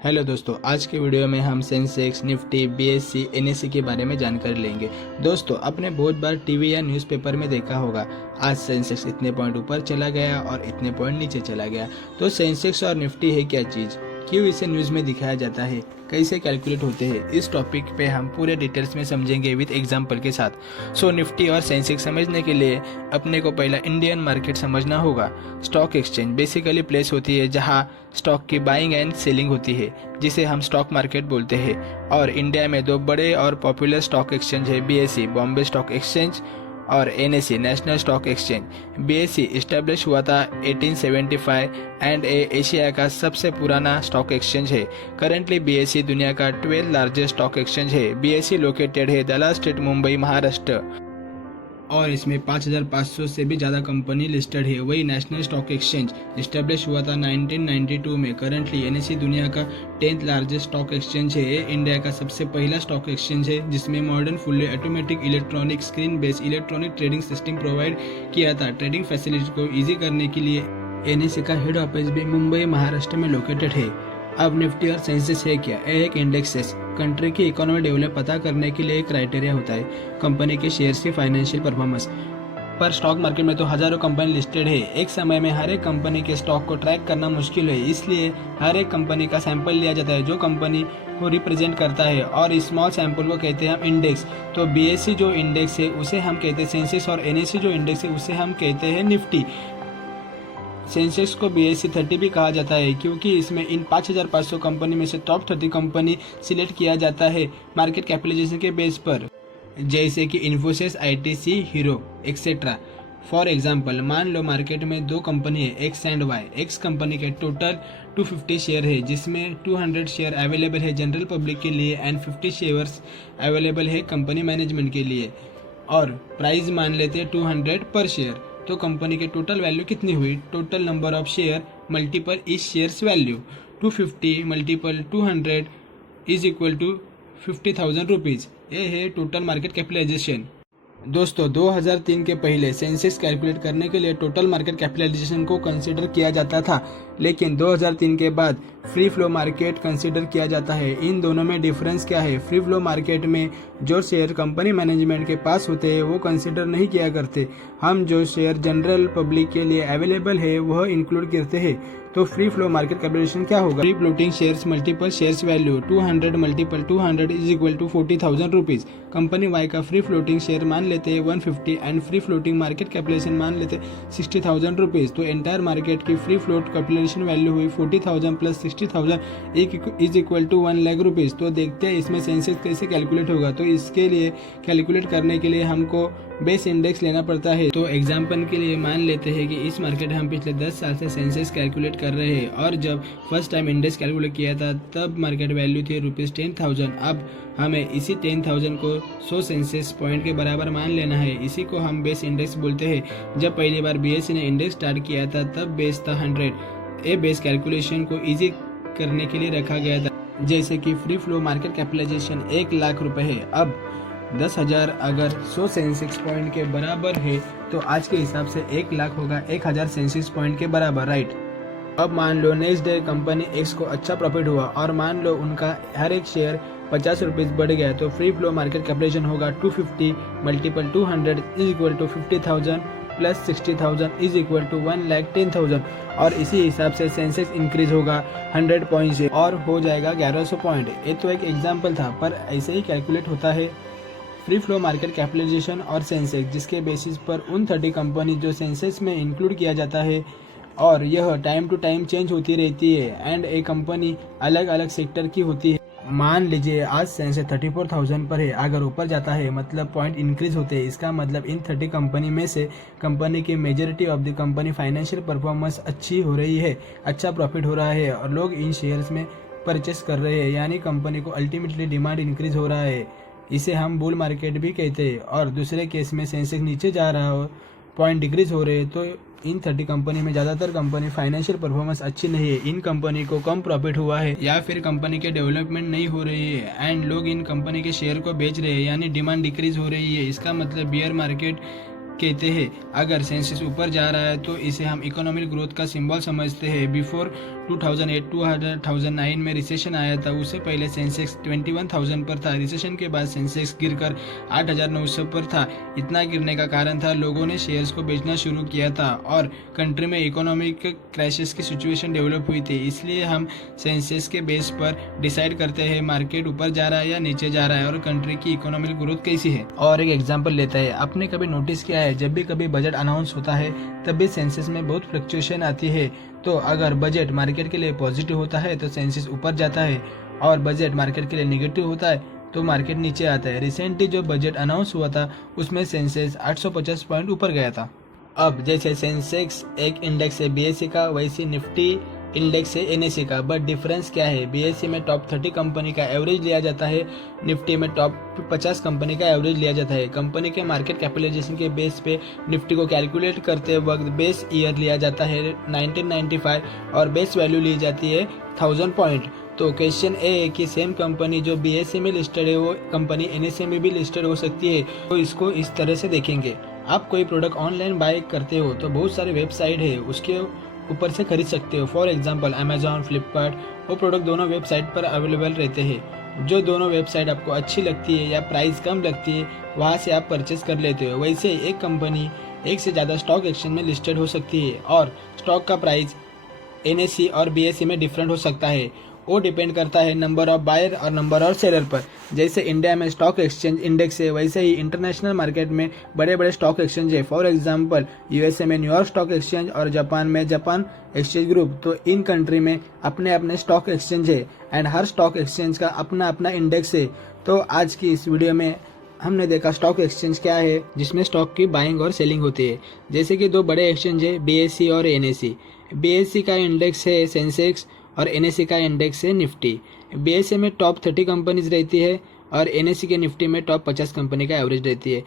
Hello दोस्तों, आज के वीडियो में हम सेंसेक्स, निफ्टी, बीएसई, एनएसई के बारे में जानकारी लेंगे। दोस्तों, आपने बहुत बार टीवी या न्यूज़पेपर में देखा होगा, आज सेंसेक्स इतने पॉइंट ऊपर चला गया और इतने पॉइंट नीचे चला गया। तो सेंसेक्स और निफ्टी है क्या चीज़, क्यों इसे न्यूज़ में दिखाया जाता है, कैसे कैलकुलेट होते हैं, इस टॉपिक पे हम पूरे डिटेल्स में समझेंगे विद एग्जांपल के साथ। सो निफ्टी और सेंसेक्स समझने के लिए अपने को पहला इंडियन मार्केट समझना होगा। स्टॉक एक्सचेंज बेसिकली प्लेस होती है जहां स्टॉक की बाइंग एंड सेलिंग होती है, जिसे हम स्टॉक मार्केट बोलते हैं। और इंडिया में दो बड़े और पॉपुलर स्टॉक एक्सचेंज है, बीएसई बॉम्बे स्टॉक एक्सचेंज और NSE national stock exchange. BSE establish हुआ था 1875 एंड एशिया का सबसे पुराना स्टॉक एक्सचेंज है। करंटली बीएसई दुनिया का 12th लार्जेस्ट स्टॉक एक्सचेंज है। बीएसई लोकेटेड है दलाल स्ट्रीट, मुंबई, महाराष्ट्र, और इसमें 5500 से भी ज़्यादा कंपनी लिस्टेड है। वही नेशनल स्टॉक एक्सचेंज इस्टेब्लिश हुआ था 1992 में। करंटली एनएसई दुनिया का 10th लार्जेस्ट स्टॉक एक्सचेंज है। इंडिया का सबसे पहला स्टॉक एक्सचेंज है जिसमें modern fully automatic electronic screen based electronic trading system provide किया था। ट्रेडिंग फैसिलिटी को ईजी करने के लिए एनएसई का हेड ऑफिस भी मुंबई, महाराष्ट्र में लोकेटेड है। अब निफ्टी और सेंसेक्स है क्या? यह एक इंडेक्सेस कंट्री की इकोनॉमी डेवलप पता करने के लिए एक क्राइटेरिया होता है, कंपनी के शेयर्स की फाइनेंशियल परफॉर्मेंस। पर स्टॉक मार्केट में तो हजारों कंपनी लिस्टेड है। एक समय में हर एक कंपनी के स्टॉक को ट्रैक करना मुश्किल है, इसलिए हर एक कंपनी का सैंपल लिया जाता है जो कंपनी को रिप्रेजेंट करता है, और इस स्मॉल सैंपल को कहते हैं हम इंडेक्स। तो बीएसई जो इंडेक्स है उसे हम कहते हैं सेंसेक्स, और एनएसई जो इंडेक्स है उसे हम कहते हैं निफ्टी। सेंसेक्स को बीएसई 30 भी कहा जाता है क्योंकि इसमें इन 5500 कंपनी में से टॉप 30 कंपनी सिलेक्ट किया जाता है मार्केट कैपिटलाइजेशन के बेस पर, जैसे कि Infosys, ITC, Hero etcetera. For example, मान लो मार्केट में दो कंपनी है, X and Y. X company के टोटल 250 शेयर है जिसमें 200 शेयर अवेलेबल है जनरल पब्लिक के लिए एंड 50 शेयर्स अवेलेबल है कंपनी मैनेजमेंट के लिए, और प्राइस मान लेते हैं 200 पर शेयर। तो कंपनी के टोटल वैल्यू कितनी हुई? Total number of share multiple इस shares value, 250 multiple 200 is equal to 50,000 rupees. ये है टोटल मार्केट कैपिटलाइजेशन। दोस्तों, 2003 के पहले सेंसेक्स कैलकुलेट करने के लिए टोटल मार्केट कैपिटलाइजेशन को कंसीडर किया जाता था, लेकिन 2003 के बाद फ्री फ्लो मार्केट कंसीडर किया जाता है। इन दोनों में डिफरेंस क्या है? फ्री फ्लो मार्केट में जो शेयर कंपनी मैनेजमेंट के पास होते हैं वो कंसीडर नहीं किया करते, हम जो शेयर जनरल पब्लिक के लिए अवेलेबल है वह इंक्लूड करते हैं। तो फ्री फ्लो मार्केट कैपिटलाइजेशन क्या होगा? Free floating shares multiple shares value 200 multiple 200 is equal to 40,000 rupees. Company Y का फ्री फ्लोटिंग शेयर मान लेते हैं 150 and free floating market capitalisation मान लेते 60,000 रुपीज़। तो एंटायर मार्केट की फ्री फ्लोट कैपिटलाइजेशन वैल्यू हुई 40,000 plus 60,000 is equal to 1 lakh rupees. तो देखते हैं इसमें सेंसेक्स कैसे कैलकुलेट होगा। तो इसके लिए कैलकुलेट करने के लिए हमको बेस इंडेक्स लेना पड़ता है। तो एग्जाम्पल के लिए मान लेते हैं कि इस मार्केट में हम पिछले 10 साल से सेंसेक्स कैलकुलेट कर रहे हैं, और जब फर्स्ट टाइम इंडेक्स कैलकुलेट किया था तब मार्केट वैल्यू थी ₹10,000। अब हमें इसी 10,000 को 100 सेंसेक्स पॉइंट के बराबर मान लेना है। इसी को हम बेस इंडेक्स बोलते हैं। जब पहली बार बीएसई ने इंडेक्स स्टार्ट किया था तब बेस था 100। ये बेस कैलकुलेशन को ईजी करने के लिए रखा गया था। जैसे कि free flow market capitalisation 1 lakh रुपए है। अब 10,000 अगर 100 सेंसेक्स पॉइंट के बराबर है तो आज के हिसाब से 1 लाख होगा 1,000 सेंसेक्स पॉइंट के बराबर, राइट। अब मान लो नेक्स्ट डे कंपनी एक्स को अच्छा प्रॉफिट हुआ और मान लो उनका हर एक शेयर 50 रुपीज़ बढ़ गया, तो फ्री फ्लो मार्केट कैपिटलाइजेशन होगा 250 multiple 200 is equal to 50,000 plus 60,000 is equal to 1,10,000, और इसी हिसाब से सेंसेक्स इंक्रीज होगा 100 पॉइंट से और हो जाएगा 1100 पॉइंट। ये तो एक एग्जाम्पल था, पर ऐसे ही कैलकुलेट होता है फ्री फ्लो मार्केट कैपिटलाइजेशन और सेंसेक्स, जिसके बेसिस पर उन 30 कंपनी जो सेंसेक्स में इंक्लूड किया जाता है, और यह टाइम टू टाइम चेंज होती रहती है एंड एक कंपनी अलग अलग सेक्टर की होती है। मान लीजिए आज सेंसेक्स 34,000 पर है, अगर ऊपर जाता है मतलब पॉइंट इंक्रीज होते हैं, इसका मतलब इन 30 कंपनी में से कंपनी की majority of the company financial performance अच्छी हो रही है, अच्छा प्रॉफिट हो रहा है और लोग इन शेयर्स में परचेस कर रहे हैं, यानी कंपनी को अल्टीमेटली डिमांड इंक्रीज हो रहा है। इसे हम बुल मार्केट भी कहते हैं। और दूसरे केस में सेंसेक्स नीचे जा रहा हो, पॉइंट डिक्रीज हो रहे हैं, तो इन 30 कंपनी में ज़्यादातर कंपनी फाइनेंशियल परफॉर्मेंस अच्छी नहीं है, इन कंपनी को कम प्रॉफिट हुआ है या फिर कंपनी के डेवलपमेंट नहीं हो रही है एंड लोग इन कंपनी के शेयर को बेच रहे हैं, यानी डिमांड डिक्रीज हो रही है। इसका मतलब बियर मार्केट कहते हैं। अगर सेंसेक्स ऊपर जा रहा है तो इसे हम इकोनॉमिक ग्रोथ का सिंबल समझते हैं। बिफोर 2008 2009 में रिसेशन आया था, उससे पहले सेंसेक्स 21,000 पर था। रिसेशन के बाद सेंसेक्स गिरकर 8,900 पर था। इतना गिरने का कारण था लोगों ने शेयर्स को बेचना शुरू किया था और कंट्री में इकोनॉमिक क्रैशेस की सिचुएशन डेवलप हुई थी। इसलिए हम सेंसेक्स के बेस पर डिसाइड करते हैं मार्केट ऊपर जा रहा है या नीचे जा रहा है और कंट्री की इकोनॉमिक ग्रोथ कैसी है। और एक एग्जांपल लेते हैं, आपने कभी नोटिस किया है जब भी कभी बजट अनाउंस होता है तब भी सेंसेक्स में बहुत फ्लक्चुएशन आती है। तो अगर बजट मार्केट के लिए पॉजिटिव होता है तो सेंसेक्स ऊपर जाता है और बजट मार्केट के लिए नेगेटिव होता है तो मार्केट नीचे आता है। रिसेंटली जो बजट अनाउंस हुआ था उसमें सेंसेक्स 850 पॉइंट ऊपर गया था। अब जैसे सेंसेक्स एक इंडेक्स है बीएससी का, वैसे निफ्टी इंडेक्स है एनएससी का, बट डिफरेंस क्या है? बीएससी में टॉप 30 कंपनी का एवरेज लिया जाता है, निफ्टी में टॉप 50 कंपनी का एवरेज लिया जाता है। कंपनी के मार्केट कैपिटलाइजेशन के बेस पे निफ्टी को कैलकुलेट करते वक्त बेस ईयर लिया जाता है 1995 और बेस वैल्यू ली जाती है 1000 पॉइंट। तो क्वेश्चन ए है कि सेम कंपनी जो बीएससी में लिस्टेड है वो कंपनी एनएससी में भी लिस्टेड हो सकती है। तो इसको इस तरह से देखेंगे, आप कोई प्रोडक्ट ऑनलाइन बाय करते हो तो बहुत सारे वेबसाइट है उसके ऊपर से खरीद सकते हो। फॉर एग्जांपल अमेजॉन, फ्लिपकार्ट, वो प्रोडक्ट दोनों वेबसाइट पर अवेलेबल रहते हैं। जो दोनों वेबसाइट आपको अच्छी लगती है या प्राइस कम लगती है वहाँ से आप परचेस कर लेते हो। वैसे एक कंपनी एक से ज़्यादा स्टॉक एक्सचेंज में लिस्टेड हो सकती है और स्टॉक का प्राइस एनएससी और बीएससी में डिफरेंट हो सकता है। वो डिपेंड करता है नंबर ऑफ बायर और नंबर ऑफ सेलर पर। जैसे इंडिया में स्टॉक एक्सचेंज इंडेक्स है वैसे ही इंटरनेशनल मार्केट में बड़े बड़े स्टॉक एक्सचेंज है। फॉर एग्जांपल यूएसए में न्यूयॉर्क स्टॉक एक्सचेंज और जापान में जापान एक्सचेंज ग्रुप। तो इन कंट्री में अपने अपने स्टॉक एक्सचेंज है एंड हर स्टॉक एक्सचेंज का अपना अपना इंडेक्स है। तो आज की इस वीडियो में हमने देखा स्टॉक एक्सचेंज क्या है जिसमें स्टॉक की बाइंग और सेलिंग होती है। जैसे कि दो बड़े एक्सचेंज है बीएससी और एनएससी। बीएससी का इंडेक्स है सेंसेक्स और एनएससी का इंडेक्स है निफ्टी। बीएससी में टॉप 30 कंपनीज रहती है और एनएससी के निफ्टी में टॉप 50 कंपनी का एवरेज रहती है।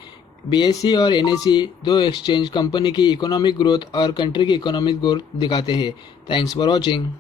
बीएससी और एनएससी दो एक्सचेंज कंपनी की इकोनॉमिक ग्रोथ और कंट्री की इकोनॉमिक ग्रोथ दिखाते हैं। Thanks for watching.